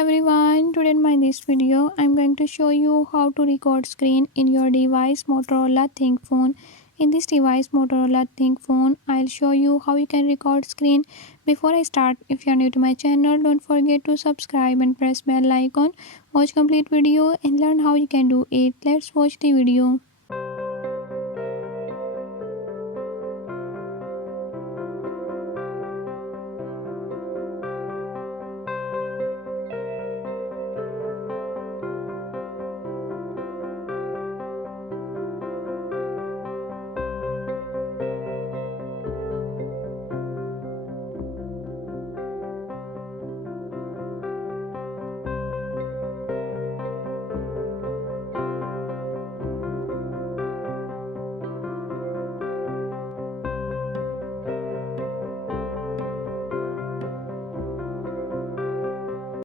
everyone, today in my this video I'm going to show you how to record screen in your device Motorola ThinkPhone. In this device Motorola ThinkPhone, I'll show you how you can record screen. Before I start, if you are new to my channel, don't forget to subscribe and press bell icon. Watch complete video and learn how you can do it. Let's watch the video.